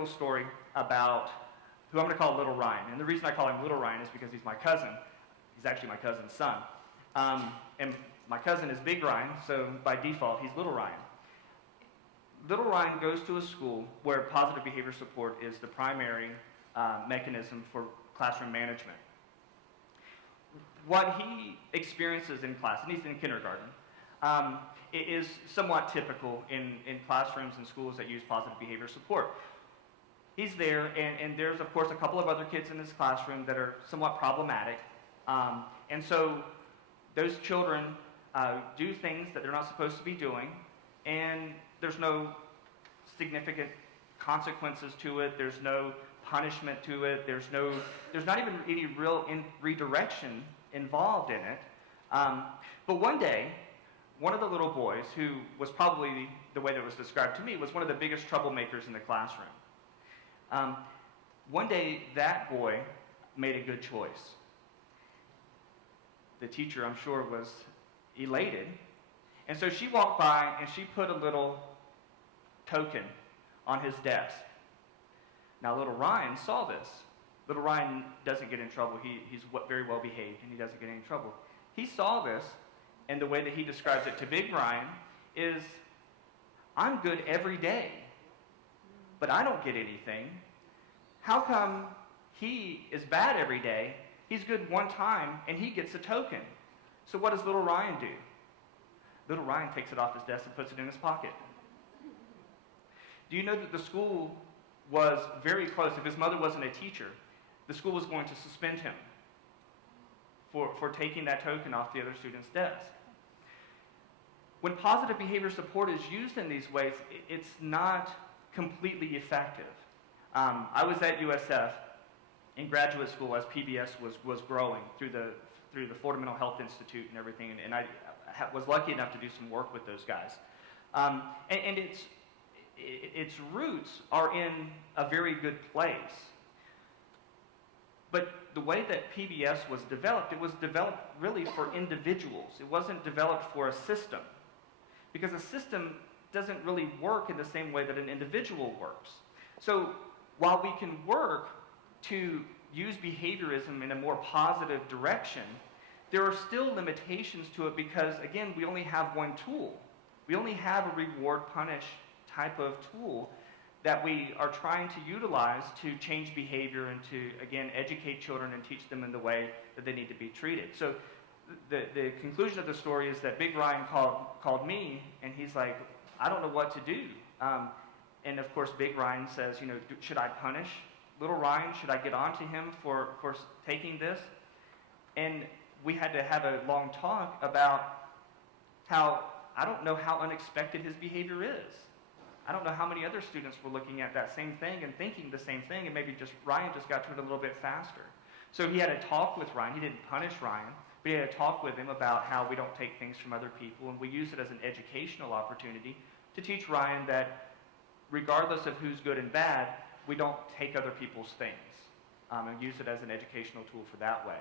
little story about who I'm going to call Little Ryan. And the reason I call him Little Ryan is because he's my cousin. He's actually my cousin's son. And my cousin is Big Ryan, so by default, he's Little Ryan. Little Ryan goes to a school where positive behavior support is the primary mechanism for classroom management. What he experiences in class, and he's in kindergarten, it is somewhat typical in classrooms and schools that use positive behavior support. He's there, and there's, of course, a couple of other kids in his classroom that are somewhat problematic. And so those children do things that they're not supposed to be doing, and there's no significant consequences to it. There's no punishment to it. There's not even any real redirection involved in it. But one day, one of the little boys, who was probably, the way that was described to me, was one of the biggest troublemakers in the classroom. One day, that boy made a good choice. The teacher, I'm sure, was elated. And so she walked by and she put a little token on his desk. Now, little Ryan saw this. Little Ryan doesn't get in trouble. He's very well behaved and he doesn't get in trouble. He saw this, and the way that he describes it to Big Ryan is, I'm good every day, but I don't get anything. How come he is bad every day, he's good one time, and he gets a token? So what does little Ryan do? Little Ryan takes it off his desk and puts it in his pocket. Do you know that the school was very close? If his mother wasn't a teacher, the school was going to suspend him for taking that token off the other student's desk. When positive behavior support is used in these ways, it's not completely effective. I was at USF in graduate school as PBS was growing through the Florida Mental Health Institute and everything, and I was lucky enough to do some work with those guys. And its roots are in a very good place. But the way that PBS was developed, it was developed really for individuals. It wasn't developed for a system. Because a system doesn't really work in the same way that an individual works. So while we can work to use behaviorism in a more positive direction, there are still limitations to it because, again, we only have one tool. We only have a reward-punish type of tool that we are trying to utilize to change behavior and to, again, educate children and teach them in the way that they need to be treated. So the conclusion of the story is that Big Ryan called me, and he's like, I don't know what to do. And of course, Big Ryan says, should I punish little Ryan? Should I get on to him for taking this? And we had to have a long talk about how, I don't know how unexpected his behavior is. I don't know how many other students were looking at that same thing and thinking the same thing, and maybe Ryan just got to it a little bit faster. So he had a talk with Ryan. He didn't punish Ryan, but he had a talk with him about how we don't take things from other people, and we use it as an educational opportunity to teach Ryan that regardless of who's good and bad, we don't take other people's things, and use it as an educational tool for that way.